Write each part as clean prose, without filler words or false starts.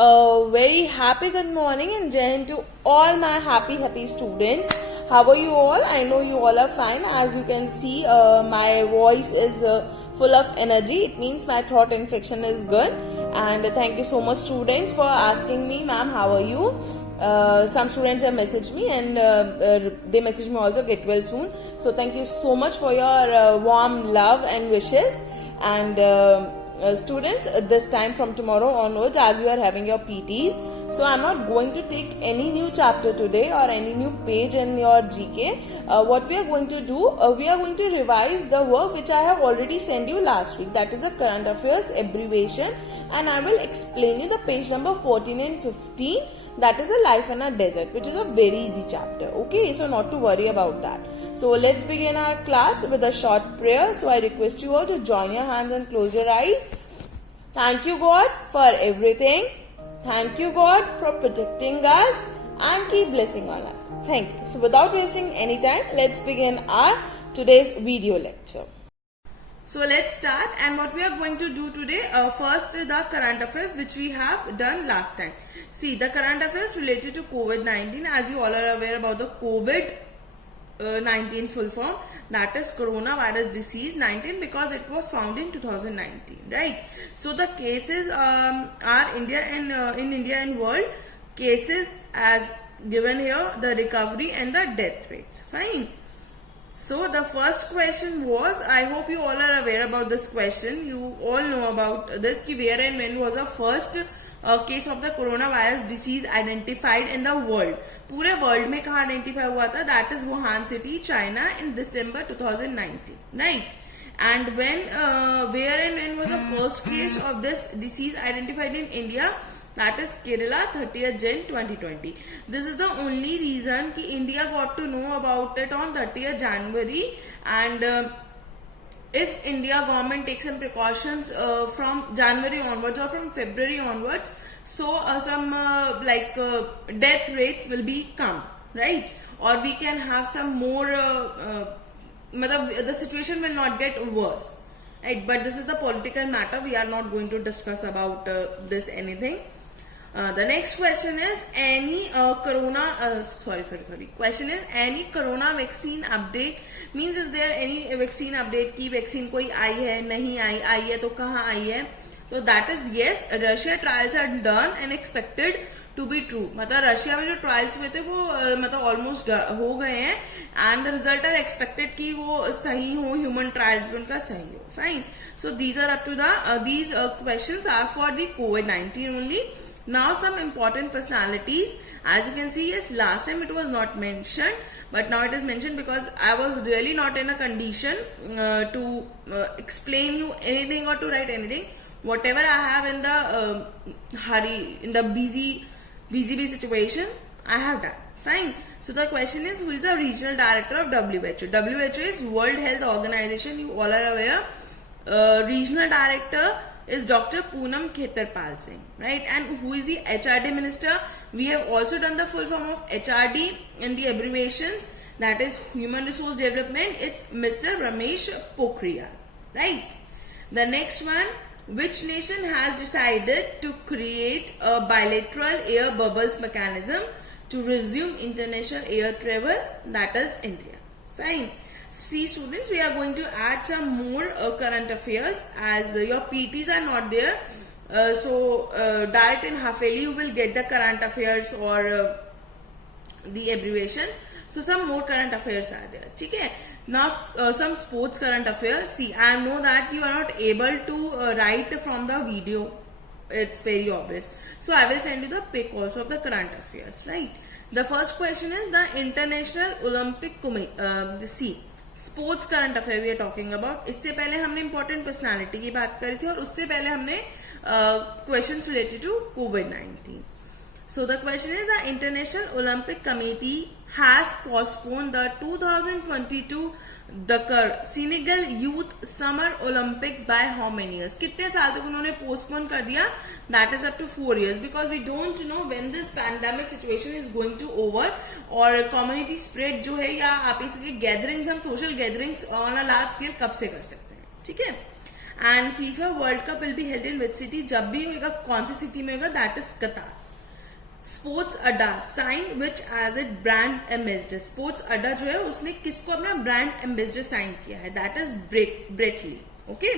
A very happy good morning and Jai Hind to all my happy students. How are you all? I know you all are fine. As you can see, my voice is full of energy. It means my throat infection is good. And thank you so much, students, for asking me, ma'am, how are you? Some students have messaged me and they messaged me also, get well soon. So thank you so much for your warm love and wishes. And students, this time from tomorrow onwards, as you are having your PTs, so I'm not going to take any new chapter today or any new page in your GK. What we are going to do, we are going to revise the work which I have already sent you last week, that is the current affairs abbreviation, and I will explain you the page number 14 and 15, that is a life in a desert, which is a very easy chapter. Okay, so not to worry about that. So let's begin our class with a short prayer. So I request you all to join your hands and close your eyes. Thank you, God, for everything. Thank you, God, for protecting us and keep blessing on us. Thank you. So without wasting any time, let's begin our today's video lecture. So let's start, and what we are going to do today, first is the current affairs which we have done last time. See, the current affairs related to COVID-19, as you all are aware about the COVID-19 full form, that is coronavirus disease 19, because it was found in 2019, right? So the cases are India and in India and world cases as given here, the recovery and the death rates. Fine. So the first question was, I hope you all are aware about this question. You all know about this, ki where and when was the first case of the coronavirus disease identified in the world. पूरे world में कहाँ identify हुआ था? That is Wuhan city, China, in December 2019, right? And when, where and when was the first case of this disease identified in India? That is Kerala, 30th Jan 2020. This is the only reason कि India got to know about it on 30th January, and if India government takes some precautions from January onwards or from February onwards, so some death rates will be come, right? Or we can have some more, the situation will not get worse, right? But this is the political matter. We are not going to discuss about this anything. The next question is any question is any corona vaccine update, means is there any vaccine update की vaccine कोई आई है नहीं आई है तो कहाँ आई है? So that is yes, Russia trials are done and expected to be true. मतलब Russia में जो ट्रायल्स हुए थे वो मतलब ऑलमोस्ट हो गए हैं, and the result are expected कि वो सही हो, ह्यूमन ट्रायल्स में उनका सही हो. Fine. So these are up to the these questions are for the COVID-19 only. Now some important personalities, as you can see, yes, last time it was not mentioned, but now it is mentioned because I was really not in a condition to explain you anything or to write anything. Whatever I have in the hurry, in the busy situation, I have done. Fine. So the question is, who is the regional director of WHO? WHO is World Health Organization, you all are aware. Regional director is Dr. Poonam Khetarpal Singh, right? And who is the HRD minister? We have also done the full form of HRD in the abbreviations, that is Human Resource Development. It's Mr. Ramesh Pokhriyal, right? The next one, which nation has decided to create a bilateral air bubbles mechanism to resume international air travel? That is India. Fine. See, students, we are going to add some more current affairs, as your PTs are not there. So direct in Hafeli you will get the current affairs or the abbreviations. So some more current affairs are there. Okay? Now some sports current affairs. See, I know that you are not able to write from the video. It's very obvious. So I will send you the pic also of the current affairs, right? The first question is the International Olympic Committee. See, sports current affair we are talking about. इससे पहले हमने important personality की बात करी थी, और उससे पहले हमने questions related to COVID-19. So the question is the international Olympic committee has postpone the 2022 Dakar Senegal youth summer Olympics by how many years? कितने साल तक उन्होंने पोस्टपोन कर दिया? That is up to 4 years, because we don't know when this pandemic situation is going to over, और community spread जो है, या आप इसके गैदरिंग्स, हम social gatherings on a large scale कब से कर सकते हैं. ठीक है. And FIFA World Cup will be held in which city, जब भी होगा कौन सी सिटी में होगा, that is Qatar. Sports Adda sign which as it brand ambassador, Sports Adda जो है उसने किसको अपना ब्रांड एम्बेसडर साइन किया है, that is Brett Lee. Okay,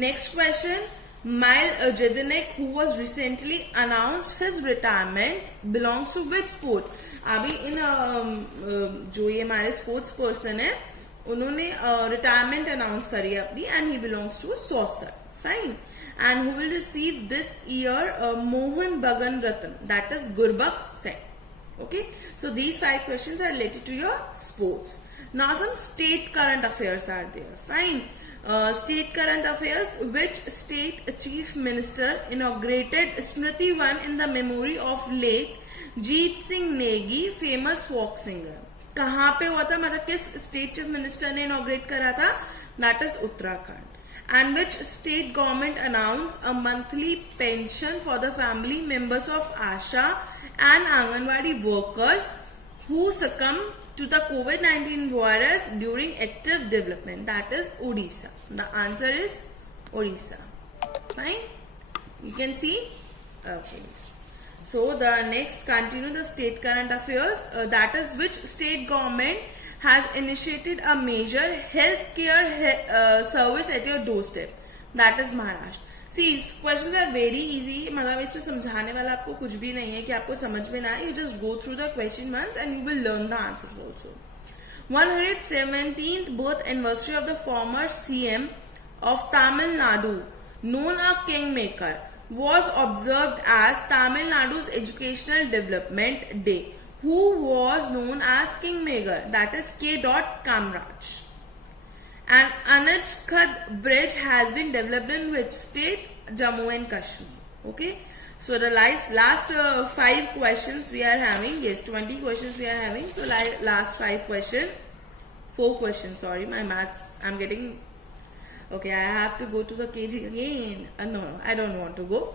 next question. Mile Jedinek, who was recently announced his retirement, belongs to which sport? अभी इन जो ये हमारे स्पोर्ट्स पर्सन है उन्होंने रिटायरमेंट अनाउंस करी है अपनी, and he belongs to soccer. Fine. And who will receive this year Mohun Bagan Ratna, that is Gurbaksh Singh. Okay, so these 5 questions are related to your sports. Now some state current affairs are there. Fine. State current affairs. Which state chief minister inaugurated Smriti Wan in the memory of late Jeet Singh Negi, famous folk singer? कहाँ पे हुआ था, मतलब किस state chief minister ने inaugurate करा था, that is Uttarakhand. And which state government announced a monthly pension for the family members of ASHA and Anganwadi workers who succumbed to the COVID-19 virus during active development? That is Odisha. The answer is Odisha. Fine. You can see. Okay. So the next, continue the state current affairs. That is which state government has initiated a major healthcare service at your doorstep? That is Maharashtra. See, questions are very easy. मतलब इसमें समझाने वाला आपको कुछ भी नहीं है कि आपको समझ में ना आए. You just go through the question once and you will learn the answers also. 117th birth anniversary of the former CM of Tamil Nadu, known as Kingmaker, was observed as Tamil Nadu's Educational Development Day. Who was known as Kingmaker? That is K. Kamraj. An Anachkhad bridge has been developed in which state? Jammu and Kashmir. Okay. So the last 5 questions we are having. Yes, 20 questions we are having. So last 5 questions. 4 questions. Sorry, my maths. I'm getting. Okay, I have to go to the KG again. No, I don't want to go.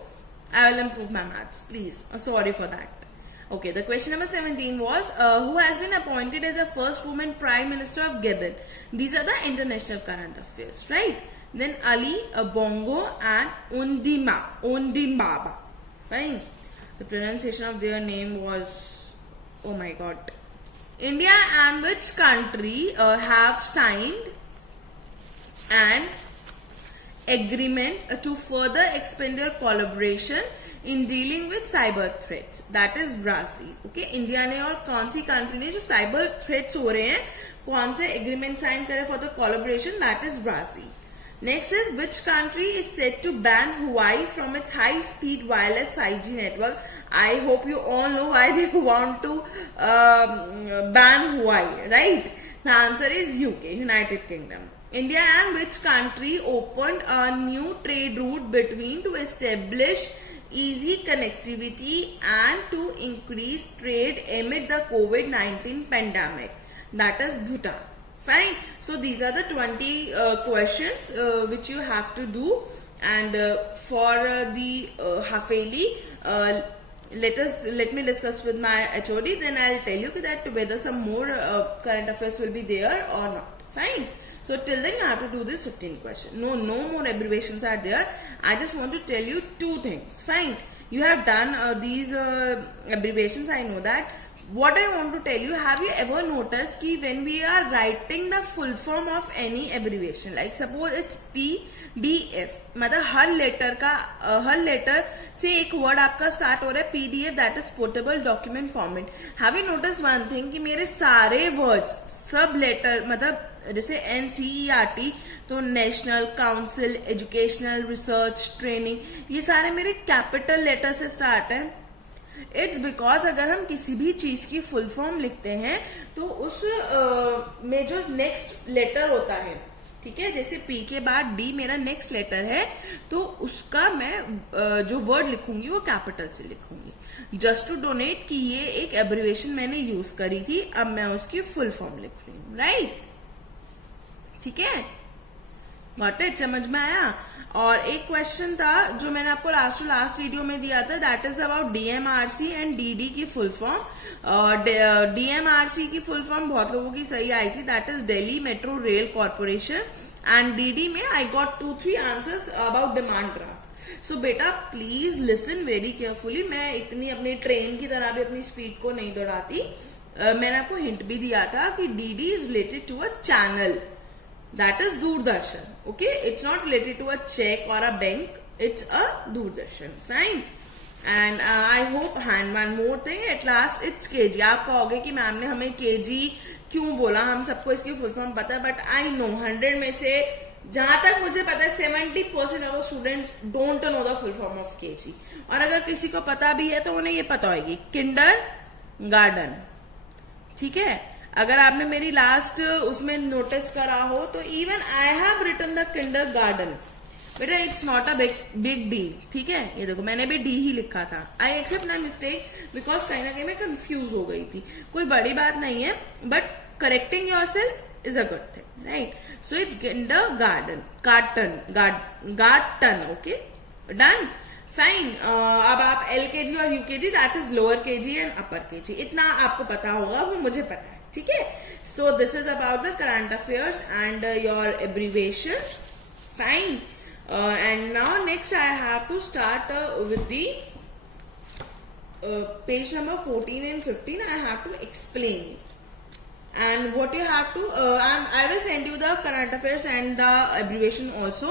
I will improve my maths. Please. Sorry for that. Okay, the question number 17 was who has been appointed as the first woman Prime Minister of Gabon? These are the international current affairs, right? Then Ali Bongo and Ondimbaba. Fine. The pronunciation of their name was, oh my god. India and which country have signed an agreement to further expand their collaboration in dealing with cyber threats? That is Brazil. Okay, India ने और कौन सी country ने जो cyber threats हो रहे हैं कौन से एग्रीमेंट साइन करे for the collaboration? That is Brazil. Next is which country is set to ban Huawei from its high speed wireless 5G network? I hope you all know why they want to ban Huawei, right? The answer is UK, United Kingdom. India and which country opened a new trade route between to establish easy connectivity and to increase trade amid the COVID-19 pandemic? That is Bhutan. Fine. So these are the 20 questions which you have to do. And for the Hafeli, let me discuss with my HOD. Then I'll tell you that whether some more current affairs will be there or not. Fine. So till then you have to do this 15 question. No more abbreviations are there. I just want to tell you 2 things. Fine. You have done these abbreviations. I know that. What I want to tell you, have you ever noticed कि when we are writing the full form of any abbreviation, like suppose it's PDF, मतलब हर letter से एक word आपका start हो रहा है. PDF, that is portable document format. Have you notice one thing कि मेरे सारे वर्ड्स सब लेटर, मतलब जैसे NCERT तो national council educational research training, ये सारे मेरे कैपिटल लेटर से स्टार्ट है. इट्स बिकॉज अगर हम किसी भी चीज की फुल फॉर्म लिखते हैं तो उस में जो नेक्स्ट लेटर होता है, ठीक है, जैसे P के बाद D मेरा नेक्स्ट लेटर है तो उसका मैं जो वर्ड लिखूंगी वो कैपिटल से लिखूंगी. जस्ट टू डोनेट कि ये एक एब्रिवेशन मैंने यूज करी थी, अब मैं उसकी फुल फॉर्म लिख रही हूँ, राइट? ठीक है, गॉट इट? समझ में आया? और एक क्वेश्चन था जो मैंने आपको लास्ट वीडियो में दिया था, that is about DMRC and DD की फुल फॉर्म. DMRC की फुल फॉर्म बहुत लोगों की सही आई थी, that is Delhi metro rail corporation. And DD में I got 2-3 answers about demand draft. So बेटा प्लीज लिसन वेरी केयरफुली. मैं इतनी अपनी ट्रेन की तरह भी अपनी स्पीड को नहीं दौड़ाती. मैंने आपको हिंट भी दिया था कि DD is related to a channel, that is Doordarshan. Okay, it's not related to a cheque और a bank, it's a Doordarshan. Fine. And I hope and one more thing, at last it's KG. आप कहोगे कि ma'am ने हमें KG क्यों बोला, हम सबको इसकी फुल फॉर्म पता है, बट आई नो 100 में से जहां तक मुझे पता है 70% of students don't know the full form of KG. और अगर किसी को पता भी है तो उन्हें ये पता होगी, किंडर गार्डन. ठीक है, अगर आपने मेरी लास्ट उसमें नोटिस करा हो तो even I have written the kinder. बेटा it's not a big deal. ठीक है, ये देखो मैंने भी डी ही लिखा था. I accept my mistake because कहीं ना कहीं मैं कंफ्यूज हो गई थी. कोई बड़ी बात नहीं है, but correcting yourself is a good thing, right? So it's Kinder garden, garden. Okay, done, fine. अब आप LKG और UKG, that is lower KG and upper KG, इतना आपको पता होगा, वो मुझे पता है. ठीक है, so this is about the current affairs and your abbreviations. Fine. And now next I have to start with the page number 14 and 15. I have to explain it. And what you have to, I will send you the current affairs and the abbreviation also.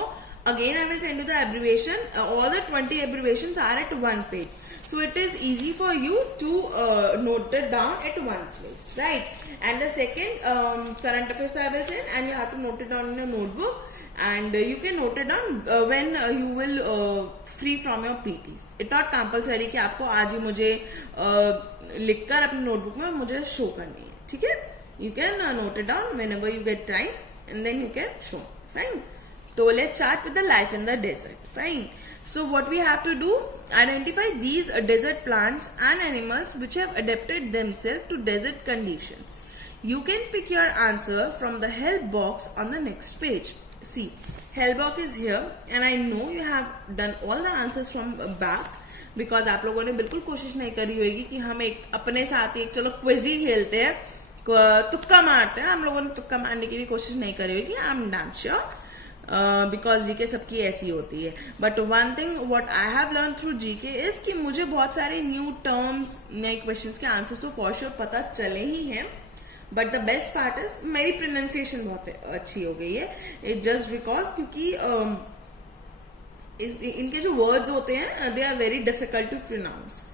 Again I will send you the abbreviation. All the 20 abbreviations are at one page. So it is easy for you to note it down at one place, right? And the second current affairs I will send, and you have to note it down in your notebook. And you can note it down when you will free from your PTs. It's not compulsory कि आपको आज ही मुझे लिखकर अपनी notebook में मुझे show करनी है. ठीक है, you can note it down whenever you get time and then you can show. Fine. So let's start with the life in the desert. Fine. So what we have to do, identify these desert plants and animals which have adapted themselves to desert conditions. You can pick your answer from the help box on the next page. See, help box is here and I know you have done all the answers from back because आप लोगों ने बिल्कुल कोशिश नहीं करी होगी कि हम एक अपने साथ एक चलो क्विज ही खेलते हैं, तुक्का मारते हैं. हम लोगों ने तुक्का मारने की भी कोशिश नहीं करी होगी. I am damn sure because GK सबकी ऐसी होती है. But one thing what I have learn through GK is कि मुझे बहुत सारे न्यू टर्म्स, नए क्वेश्चंस के आंसर्स तो फॉर श्योर पता चले ही हैं. But the best part is मेरी प्रोनाउंसिएशन बहुत अच्छी हो गई है. इट जस्ट बिकॉज क्योंकि इनके जो वर्ड्स होते हैं they are very difficult to pronounce.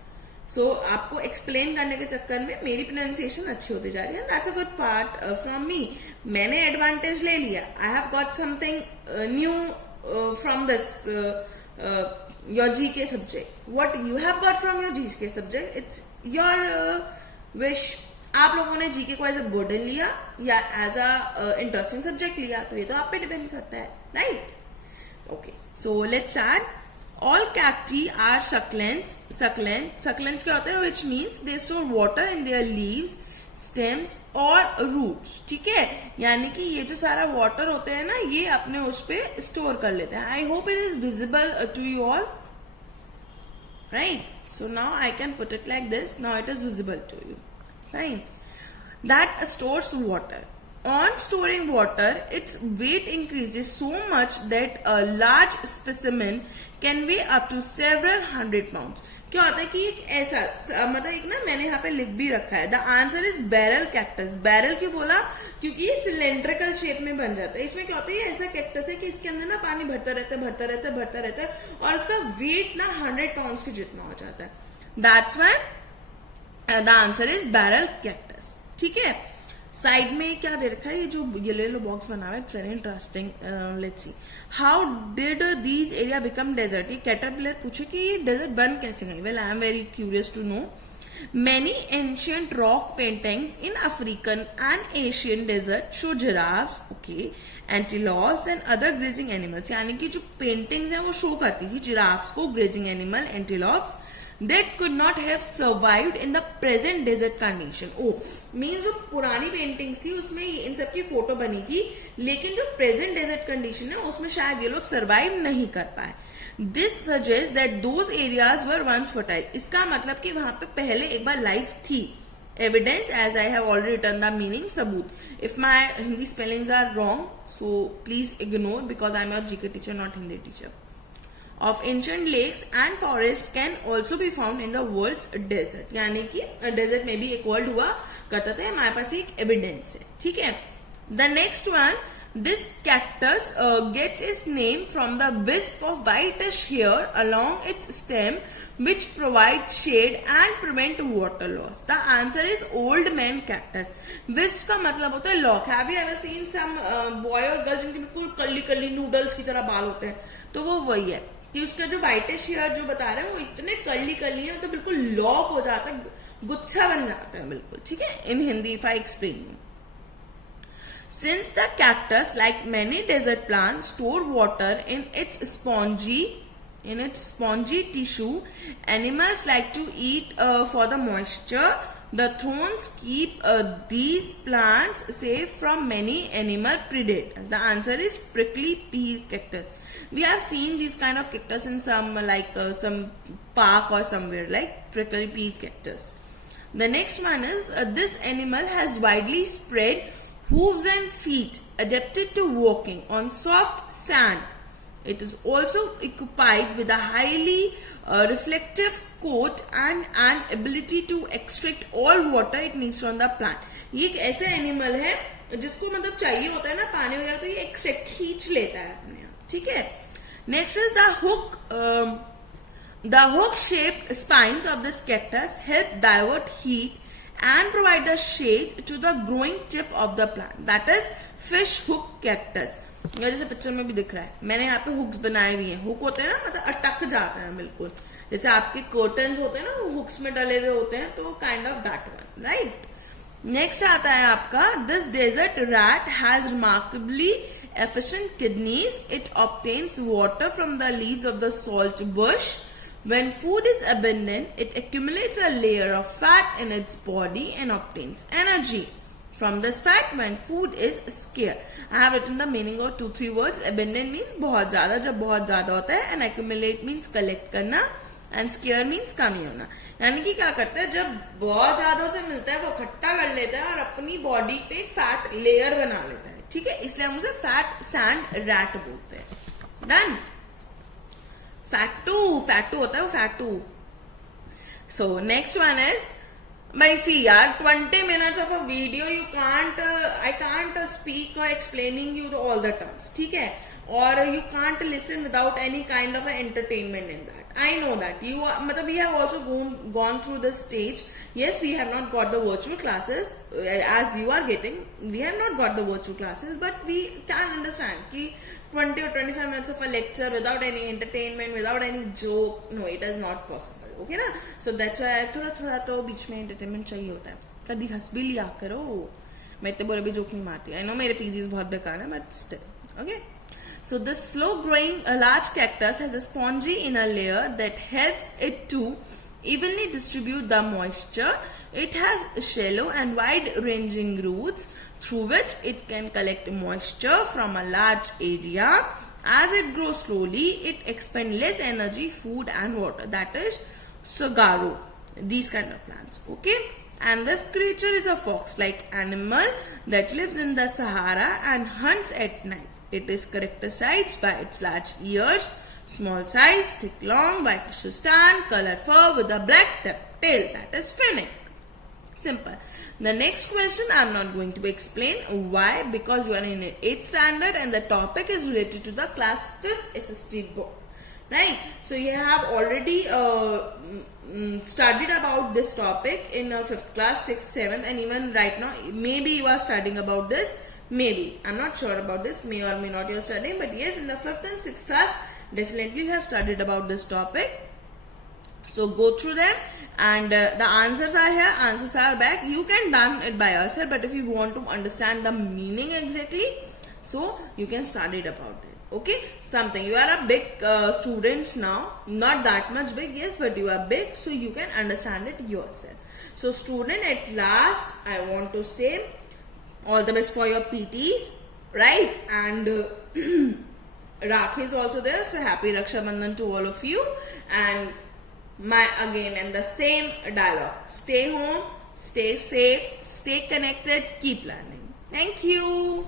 So आपको एक्सप्लेन करने के चक्कर में मेरी प्रोनाउंसिएशन अच्छी होती जा रही है. That's a good part from me. मैंने एडवांटेज ले लिया. I have got something new from this your GK subject. What you have got from your GK subject, it's your wish. आप लोगों ने जीके को एज अ बर्डन लिया या as a interesting subject लिया, तो ये तो आप पे डिपेंड करता है, right? Okay, so let's start. All cacti are succulents. Succulents क्या होता है? Which means they store water in their leaves, stems और रूट्स. ठीक है, यानी कि ये जो सारा वाटर होते हैं ना, ये अपने उस पे स्टोर कर लेते हैं. I hope it is visible to you all, right? So now I can put it like this. Now it is visible to you. Fine. That stores water. On storing water, its weight increases so much that a large specimen can weigh up to several hundred pounds. क्या होता है कि एक ऐसा मतलब एक ना मैंने यहाँ पे लिख भी रखा है. The answer is barrel cactus. Barrel क्यों बोला? क्योंकि ये सिलेंड्रिकल शेप में बन जाता है. इसमें क्या होता है, ये ऐसा कैक्टस है कि इसके अंदर ना पानी भरता रहता है और इसका वेट ना 100 पाउंड के जितना हो जाता है. That's why the answer is barrel cactus. ठीक है, साइड में क्या दे रखा है, ये जो येलो बॉक्स बना हुआ है, very interesting. Let's see how did these area become desert. ये कैटरपिलर पूछे कि ये डेजर्ट बन कैसे गई. Well I am very curious to know. Many ancient rock paintings in African and Asian desert show giraffes, okay, antelopes and other grazing animals. यानी कि जो पेंटिंग्स हैं वो शो करती थी जिराफ्स को, grazing animal, antelopes, that could not have survived in the present desert condition. Oh, means जो पुरानी पेंटिंग्स थी उसमें इन सब की फोटो बनी थी, लेकिन जो प्रेजेंट डेजर्ट कंडीशन है उसमें शायद ये लोग सर्वाइव नहीं कर पाए. This suggest that those areas were once fertile. इसका मतलब कि वहां पे पहले एक बार लाइफ थी. evidence, as I have already written the meaning, sabut. If my Hindi spellings are wrong, so please ignore, because I am your GK teacher, not Hindi teacher. Of ancient lakes and forests can also be found in the world's desert. यानी कि desert में भी एक word हुआ करता था, हमारे पास एक evidence है, ठीक है. The next one, this cactus gets its name from the wisp of whitish hair along its stem, which provides shade and prevent water loss. The answer is old man cactus. Wisp का मतलब होता है lock. Have you ever seen some boy or girl जिनके बिल्कुल curly curly noodles की तरह बाल होते हैं, तो वो वही है कि उसका जो व्हाइटिश हेयर जो बता रहे हैं वो इतने कर्ली कर्ली है तो बिल्कुल लॉक हो जाता है, गुच्छा बन जाता है बिल्कुल, ठीक है. In Hindi if I explain. Since the cactus, like many desert plants, store water in its spongy tissue, animals like to eat for the moisture. The thorns keep these plants safe from many animal predators. The answer is prickly pear cactus. We have seen these kind of cactus in some some park or somewhere, like prickly pear cactus. The next one is this animal has widely spread hooves and feet adapted to walking on soft sand. It is also equipped with a highly reflective coat and an ability to extract all water it needs from the plant. ये एक ऐसा animal है जिसको मतलब चाहिए होता है ना पानी वगैरह, तो ये एक्सट्रैक्ट खींच लेता है अपने आप, ठीक है. Next is the hook. The hook-shaped spines of this cactus help divert heat and provide the shade to the growing tip of the plant. That is fish hook cactus. जैसे पिक्चर में भी दिख रहा है, मैंने यहाँ पे हुक्स बनाए हुए हैं. हुक होते हैं ना, मतलब अटक जाते हैं बिल्कुल, जैसे आपके कर्टन्स होते हैं ना वो हुक्स में डले हुए होते हैं, तो kind of that one, right. Next आता है आपका, this desert rat has remarkably efficient kidneys. It obtains water from the leaves of the salt bush. When food is abundant, it accumulates a layer of fat in its body and obtains energy from this fat when food is scarce. I have written the meaning of 2-3 words. Abundant means बहुत ज़्यादा, जब बहुत ज़्यादा होता है, and accumulate means collect करना, and scarce means कमी होना. यानी कि क्या करता है, जब बहुत ज़्यादा उसे मिलता है वो इकट्ठा कर लेता है और अपनी बॉडी पे फैट लेयर बना लेता है, ठीक है. इसलिए हम उसे फैट सैंड रैट बोलते हैं. डन. फैटू होता है वो फैटू. सो नेक्स्ट वन इज, भाई सी यार 20 minutes of a video you can't I can't speak or explaining you all the terms, ठीक है, or you can't listen without any kind of a entertainment in that. I know that you are, मतलब we have also gone through this stage. Yes, we have not got the virtual classes as you are getting. We have not got the virtual classes, but we can understand कि 20 or 25 minutes of a lecture without any entertainment, without any joke, no, it is not possible. Okay ना? So that's why थोड़ा तो बीच में entertainment चाहिए होता है. कभी हंस भी लिया करो. मैं इतने बुरे भी जोक नहीं मारती. I know मेरे PGs बहुत बेकार है, but still, okay. So this slow-growing large cactus has a spongy inner layer that helps it to evenly distribute the moisture. It has shallow and wide-ranging roots through which it can collect moisture from a large area. As it grows slowly, it expends less energy, food and water. That is saguaro. These kind of plants. Okay. And this creature is a fox-like animal that lives in the Sahara and hunts at night. It is characterized by its large ears, small size, thick, long, whitish stand, colored fur with a black tail. That is fennec. Simple. The next question I am not going to explain. Why? Because you are in 8th standard and the topic is related to the class 5th SST book. Right? So you have already studied about this topic in 5th class, 6th, 7th, and even right now maybe you are studying about this. Maybe. I'm not sure about this. May or may not you're studying. But yes, in the 5th and 6th class, definitely you have studied about this topic. So go through them. And the answers are here. Answers are back. You can done it by yourself. But if you want to understand the meaning exactly, so you can study it about it. Okay? Something. You are a big students now. Not that much big. Yes, but you are big. So you can understand it yourself. So student, at last, I want to say, all the best for your PTs, right? And Rakhi is also there, so happy Raksha Bandhan to all of you. And my again and the same dialogue: stay home, Stay safe, stay connected, keep learning. Thank you.